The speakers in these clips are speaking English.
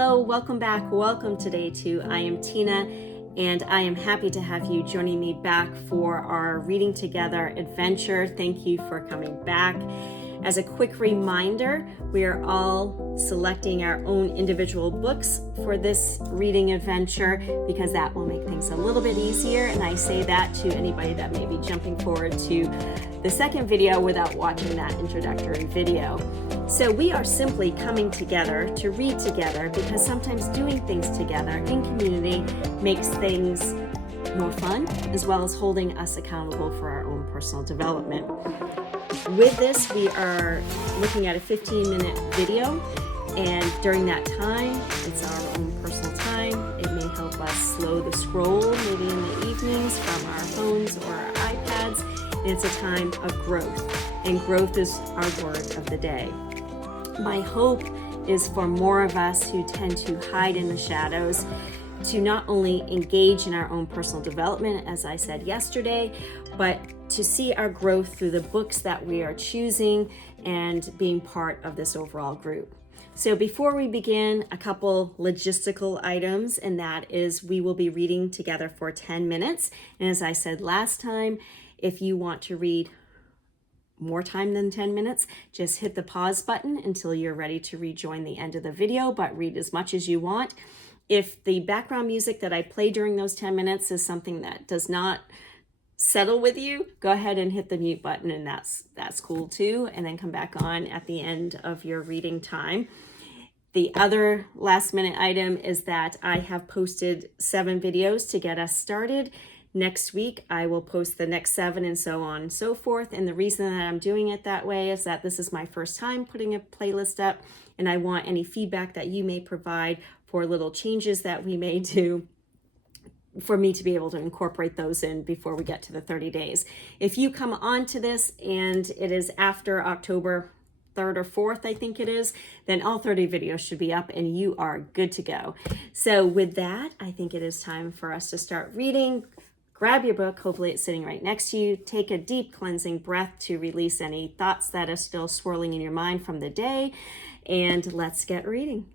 Hello, welcome back. Welcome today to I Am Tina, and I am happy to have you joining me back for our Reading Together adventure. Thank you for coming back. As a quick reminder, we are all selecting our own individual books for this reading adventure because that will make things a little bit easier. And I say that to anybody that may be jumping forward to the second video without watching that introductory video. So we are simply coming together to read together because sometimes doing things together in community makes things more fun, as well as holding us accountable for our own personal development. With this, we are looking at a 15-minute video, and during that time, it's our own personal time. It may help us slow the scroll, maybe in the evenings from our phones or our iPads, and it's a time of growth, and growth is our word of the day. My hope is for more of us who tend to hide in the shadows to not only engage in our own personal development, as I said yesterday, but to see our growth through the books that we are choosing and being part of this overall group. So before we begin, a couple logistical items, and that is we will be reading together for 10 minutes. And as I said last time, if you want to read more time than 10 minutes, just hit the pause button until you're ready to rejoin the end of the video, but read as much as you want. If the background music that I play during those 10 minutes is something that does not settle with you, go ahead and hit the mute button, and that's cool too, and then come back on at the end of your reading time. The other last minute item is that I have posted 7 videos to get us started. Next week, I will post the next 7 and so on and so forth. And the reason that I'm doing it that way is that this is my first time putting a playlist up, and I want any feedback that you may provide for little changes that we may do for me to be able to incorporate those in before we get to the 30 days. If you come on to this and it is after October 3rd or 4th, I think it is, then all 30 videos should be up and you are good to go. So with that, I think it is time for us to start reading. Grab your book, hopefully it's sitting right next to you. Take a deep cleansing breath to release any thoughts that are still swirling in your mind from the day, and let's get reading.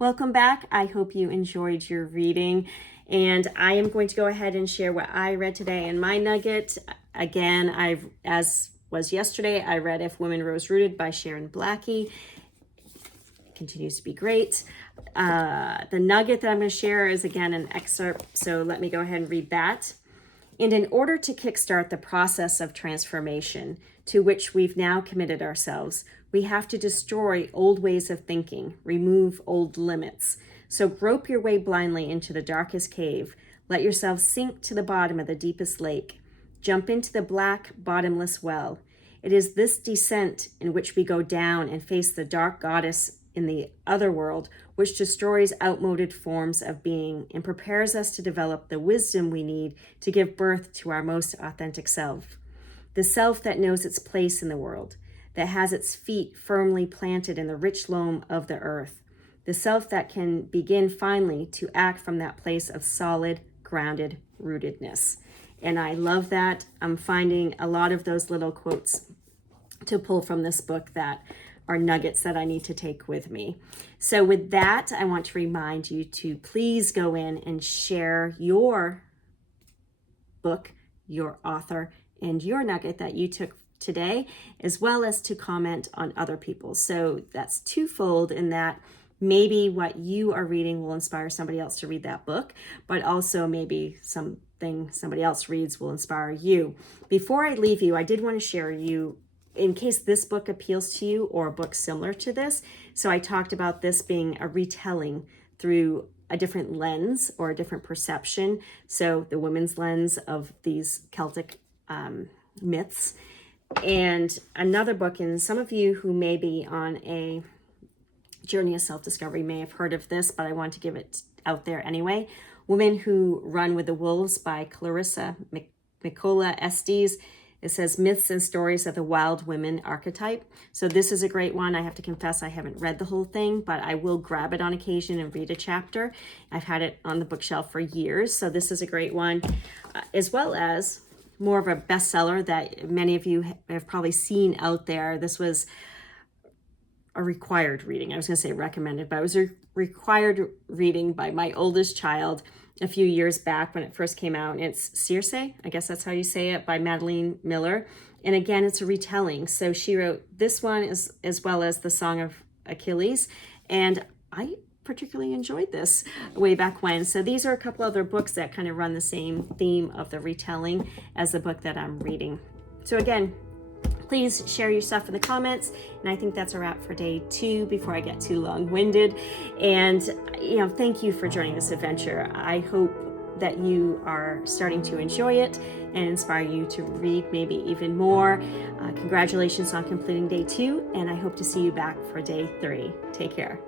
Welcome back. I hope you enjoyed your reading. And I am going to go ahead and share what I read today in my nugget. Again, as was yesterday, I read If Women Rose Rooted by Sharon Blackie. Continues to be great. The nugget that I'm going to share is again an excerpt, so let me go ahead and read that. And in order to kickstart the process of transformation to which we've now committed ourselves, we have to destroy old ways of thinking, remove old limits. So grope your way blindly into the darkest cave. Let yourself sink to the bottom of the deepest lake. Jump into the black, bottomless well. It is this descent in which we go down and face the dark goddess in the other world, which destroys outmoded forms of being and prepares us to develop the wisdom we need to give birth to our most authentic self. The self that knows its place in the world, that has its feet firmly planted in the rich loam of the earth. The self that can begin finally to act from that place of solid, grounded rootedness. And I love that. I'm finding a lot of those little quotes to pull from this book that are nuggets that I need to take with me. So with that, I want to remind you to please go in and share your book, your author, and your nugget that you took today, as well as to comment on other people. So that's twofold in that maybe what you are reading will inspire somebody else to read that book, but also maybe something somebody else reads will inspire you. Before I leave you, I did want to share you in case this book appeals to you or a book similar to this. So I talked about this being a retelling through a different lens or a different perception. So the women's lens of these Celtic myths. And another book, and some of you who may be on a journey of self-discovery may have heard of this, but I want to give it out there anyway. Women Who Run with the Wolves by Clarissa Mikola Estes. It says Myths and Stories of the Wild Women Archetype. So this is a great one. I have to confess I haven't read the whole thing, but I will grab it on occasion and read a chapter. I've had it on the bookshelf for years, so this is a great one, as well as more of a bestseller that many of you have probably seen out there. This was a required reading. I was going to say recommended, but it was a required reading by my oldest child a few years back when it first came out. It's Circe, I guess that's how you say it, by Madeline Miller. And again, it's a retelling. So she wrote this one as well as The Song of Achilles. And I particularly enjoyed this way back when. So these are a couple other books that kind of run the same theme of the retelling as the book that I'm reading. So again, please share your stuff in the comments. And I think that's a wrap for day 2 before I get too long-winded. And, thank you for joining this adventure. I hope that you are starting to enjoy it and inspire you to read maybe even more. Congratulations on completing day 2, and I hope to see you back for day 3. Take care.